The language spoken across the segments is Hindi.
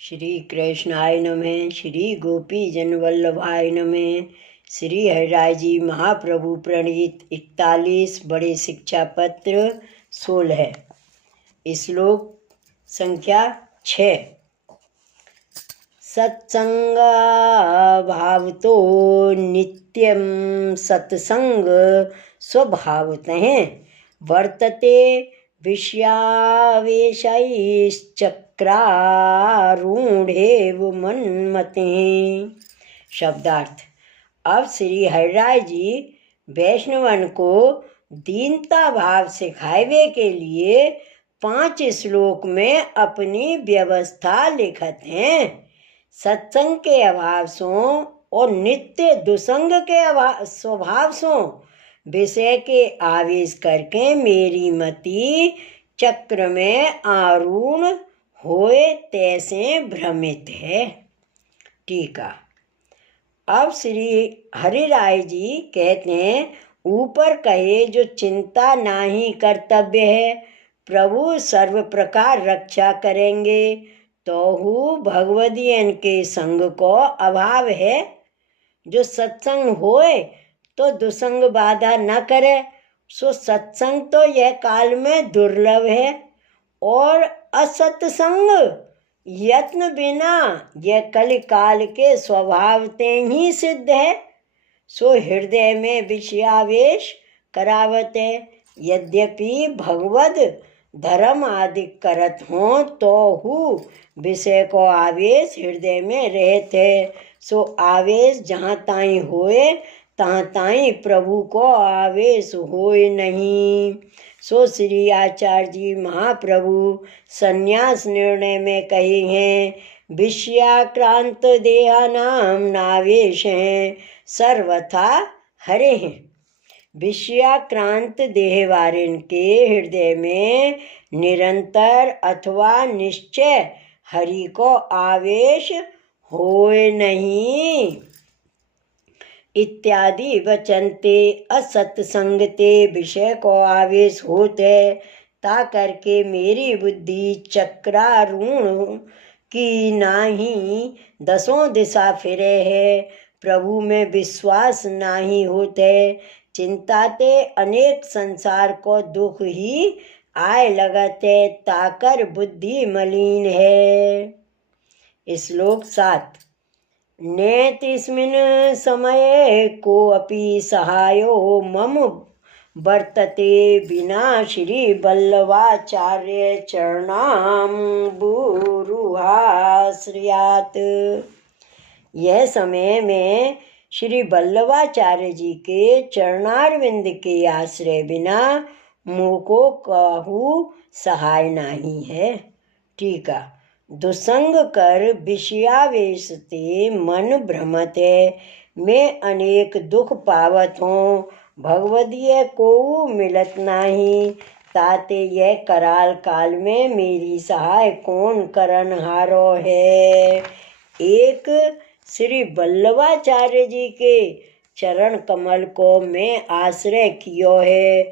श्री कृष्णाय नमः। श्री गोपी जन वल्लभाय नमः। श्री हरिराय जी महाप्रभु प्रणीत 41 बड़े शिक्षा पत्र 16। श्लोक संख्या 6। सत्संग भावतो नित्यम सत्संग स्वभावतः वर्तते विषयावेशैश्चक्रारूढ़ेव मन्मते। शब्दार्थ। अब श्री हरिराय जी वैष्णवन को दीनता भाव सिखावे के लिए 5 श्लोक में अपनी व्यवस्था लिखत हैं। सत्संग के अभाव सो और नित्य दुसंग के स्वभाव सो विषय के आवेश करके मेरी मति चक्र में आरूढ़ होए तैसे भ्रमित है। टीका। अब श्री हरिराय जी कहते हैं, ऊपर कहे जो चिंता नाही कर्तव्य है, प्रभु सर्व प्रकार रक्षा करेंगे, तो भगवदियन के संग को अभाव है। जो सत्संग होए तो दुसंग बाधा न करे, सो सत्संग तो यह काल में दुर्लभ है, और असत्संग यत्न बिना यह कलि काल के स्वभाव ते ही सिद्ध है। सो हृदय में विषयावेश करावत है। यद्यपि भगवद धर्म आदि करत हों तो विषय को आवेश हृदय में रहते, सो आवेश जहाँ ताई होए तहाँ ताई प्रभु को आवेश होए नहीं। सो श्री आचार्य जी महाप्रभु संन्यास निर्णय में कहे हैं, विषयाक्रांत देहा नाम नावेश हैं सर्वथा हरे हैं। विषयाक्रांत देह वारिन के हृदय में निरंतर अथवा निश्चय हरि को आवेश होए नहीं। इत्यादि वचनते असत्संगते विषय को आवेश होते, ता करके मेरी बुद्धि चक्रारूढ़ की नाही दसों दिशा फिरे है। प्रभु में विश्वास नाही होते, चिंताते अनेक संसार को दुख ही आय लगते, ताकर बुद्धि मलिन है। श्लोक 7। नेतिस्मिन् समये कोऽपि सहायो मम वर्तते बिना श्री वल्लभाचार्य चरणाम्बुरुहाश्रयात्। यह समय में श्री वल्लभाचार्य जी के चरणारविंद के आश्रय बिना मुझको कहू सहाय नहीं है। टीका। दुसंग कर विषयावेश ते मन भ्रमत है, मैं अनेक दुख पावत हूँ, भगवदीय को मिलत नाही, ताते यह कराल काल में मेरी सहाय कौन करन हारो है। एक श्री वल्लभाचार्य जी के चरण कमल को मैं आश्रय कियो है,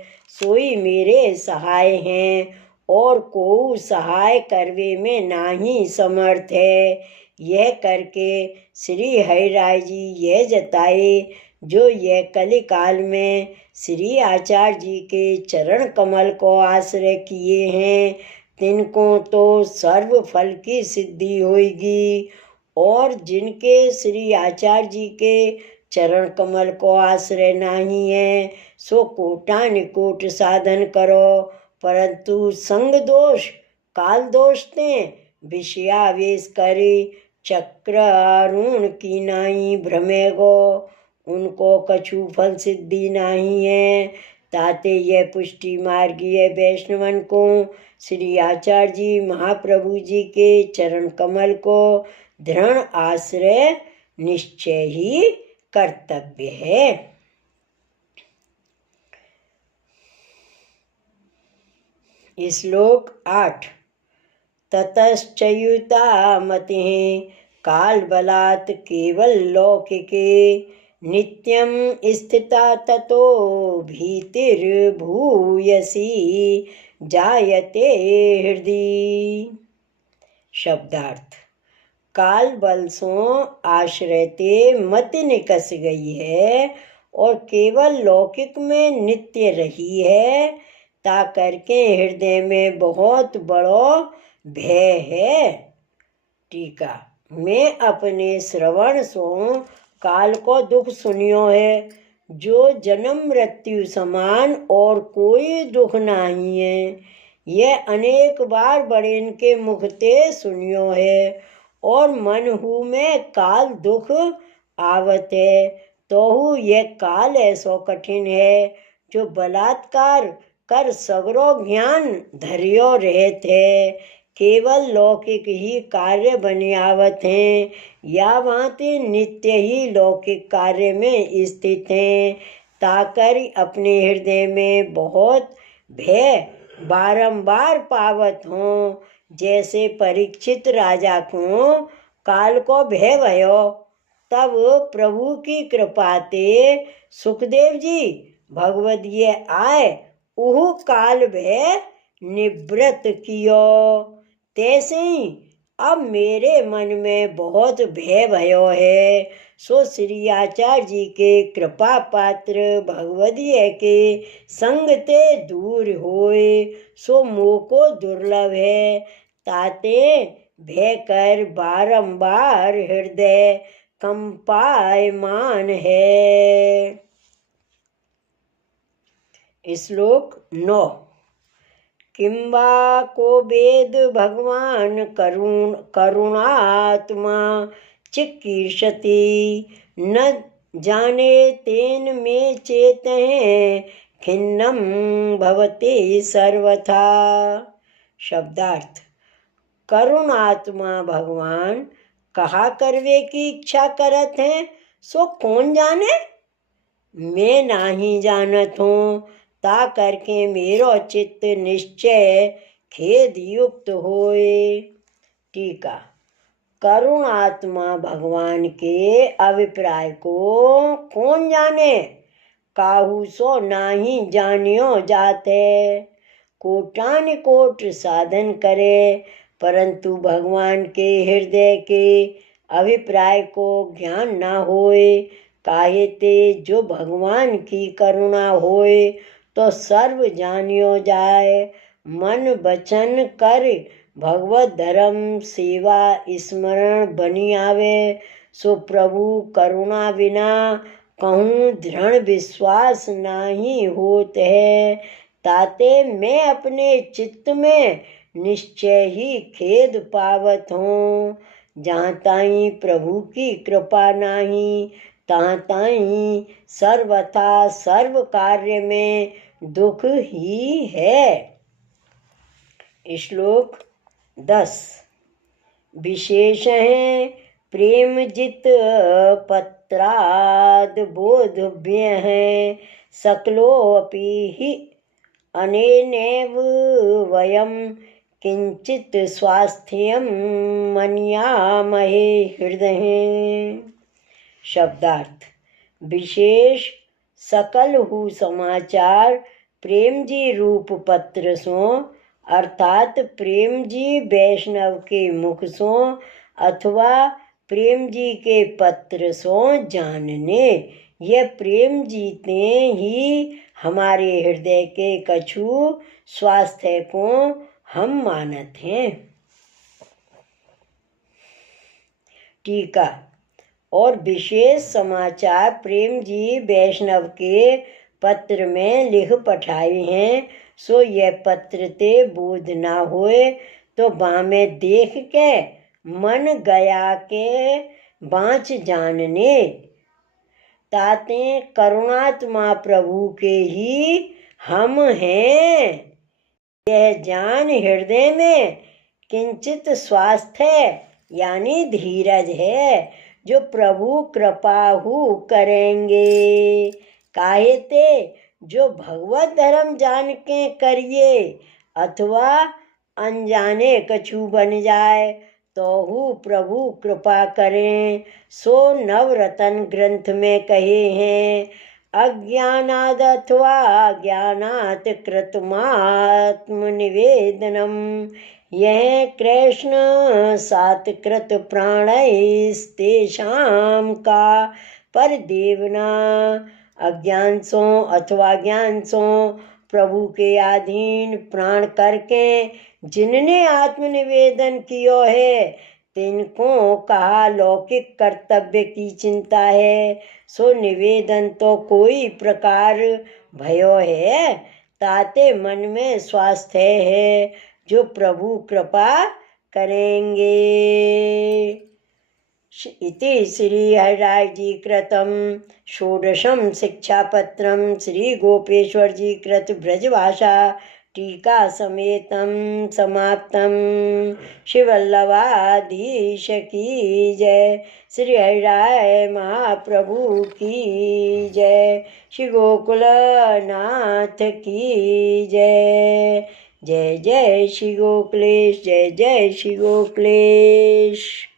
सोई मेरे सहाय हैं, और को सहाय करवे में नाही समर्थ है। यह करके श्री हरिराय जी यह जताए, जो यह कलि काल में श्री आचार्य जी के चरण कमल को आश्रय किए हैं, तिनको तो सर्व फल की सिद्धि होगी, और जिनके श्री आचार्य जी के चरण कमल को आश्रय नहीं है, सो कोटानुकोट साधन करो, परंतु संग दोष काल दोष ते विषयावेश करे चक्रारूढ़ की नाही भ्रमे गो, उनको कछु फल सिद्धि नहीं है। ताते यह पुष्टि मार्गीय वैष्णवन को श्री आचार्य जी महाप्रभु जी के चरण कमल को दृढ़ आश्रय निश्चय ही कर्तव्य है। श्लोक 8। ततश्चयुता मतिः काल बलात् केवल लौकिके, नित्यं स्थिता ततो भीतिर्भूयसी जायते हृदि। शब्दार्थ। काल बल सो आश्रय ते मति निकस गई है और केवल लौकिक में नित्य रही है, ता करके हृदय में बहुत बड़ो भय है। टीका। मैं अपने श्रवण सो काल को दुख सुनियो है, जो जन्म मृत्यु समान और कोई दुख नहीं है। यह अनेक बार बड़ेन के मुख ते सुनियो है और मन हु में काल दुख आवत है, तो यह काल ऐसो कठिन है जो बलात्कार कर सगरो ज्ञान धरियो रहत है। केवल लौकिक ही कार्य बनी आवत हैं या भांति नित्य ही लौकिक कार्य में स्थित हैं, ताकर अपने हृदय में बहुत भय बारंबार पावत हों। जैसे परीक्षित राजा को काल को भय भयो, तब प्रभु की कृपा ते सुखदेव जी भगवदीय आए उहु काल भय निवृत्त कियो। तैसे ही अब मेरे मन में बहुत भय भयो है, सो श्री आचार्य जी के कृपा पात्र भगवदीय के संग ते दूर होए, सो मोको दुर्लभ है। ताते भय कर बारंबार हृदय कंपायमान है। श्लोक 9। किंबा को वेद भगवान करुणात्मा चिकीर्षति, न जाने तेन में चेत खिन्नम भवते सर्वथा। शब्दार्थ। करुणात्मा भगवान कहा करवे की इच्छा करत हैं, सो कौन जाने। मैं नाही जानत हूँ, ता करके मेरो चित्त निश्चय खेद युक्त होए। टीका। करुणात्मा भगवान के अभिप्राय को कौन जाने, काहू सो नाही जानियो जाते। कोटान कोट साधन करे, परंतु भगवान के हृदय के अभिप्राय को ज्ञान ना होए। काहे ते जो भगवान की करुणा होए तो सर्व जानियो जाए। मन वचन कर भगवत धर्म सेवा स्मरण बनी आवे, सो प्रभु करुणा बिना कहूँ दृढ़ विश्वास नहीं होत है। ताते मैं अपने चित्त में निश्चय ही खेद पावत हूँ। जहाँ ताई प्रभु की कृपा नहीं, तहाँ ताई सर्वथा सर्व कार्य में दुख ही है। श्लोक 10। विशेष है प्रेम जित पत्राद बोधव्य है, सकलो अपि ही अनेनैव वयम किंचित स्वास्थ्यम मन्यामहे हृदय। शब्दार्थ। विशेष सकल हु समाचार प्रेम जी रूप पत्र सो, अर्थात प्रेम जी वैष्णव के मुख सो अथवा प्रेम जी के पत्र सो जानने। यह प्रेम जीते ही हमारे हृदय के कछु स्वास्थ्य को हम मानत हैं। टीका। और विशेष समाचार प्रेम जी वैष्णव के पत्र में लिख पठाए हैं, सो यह पत्र ते बोध ना होए तो बामे देख के मन गया के बाँच जानने। ताते करुणात्मा प्रभु के ही हम हैं, यह जान हृदय में किंचित स्वास्थ्य यानी धीरज है, जो प्रभु कृपाहु करेंगे। काहे ते जो भगवत धर्म जान के करिए अथवा अनजाने कछु बन जाए तो हु प्रभु कृपा करें। सो नवरतन ग्रंथ में कहे हैं, अज्ञानाद अथवा ज्ञानात कृतमात्म निवेदनम, यह कृष्ण सात्कृत प्राणैस्तेषां का पर देवना अज्ञान सो अथवा ज्ञान सो प्रभु के अधीन प्राण करके जिनने आत्मनिवेदन कियो है तिनको कहा लौकिक कर्तव्य की चिंता है। सो निवेदन तो कोई प्रकार भयो है ताते मन में स्वास्थ्य है जो प्रभु कृपा करेंगे। इति श्री हरिराय जी कृतं षोडशं शिक्षापत्रं श्री गोपेश्वर जी कृत ब्रजभाषा टीका समेतं समाप्तं। शिवल्लभाधीश की जय। श्री हरिराय महाप्रभु की जय। श्री गोकुलनाथ की जय। जय जय श्री गोकुलेश, जय जय श्री गोकुलेश।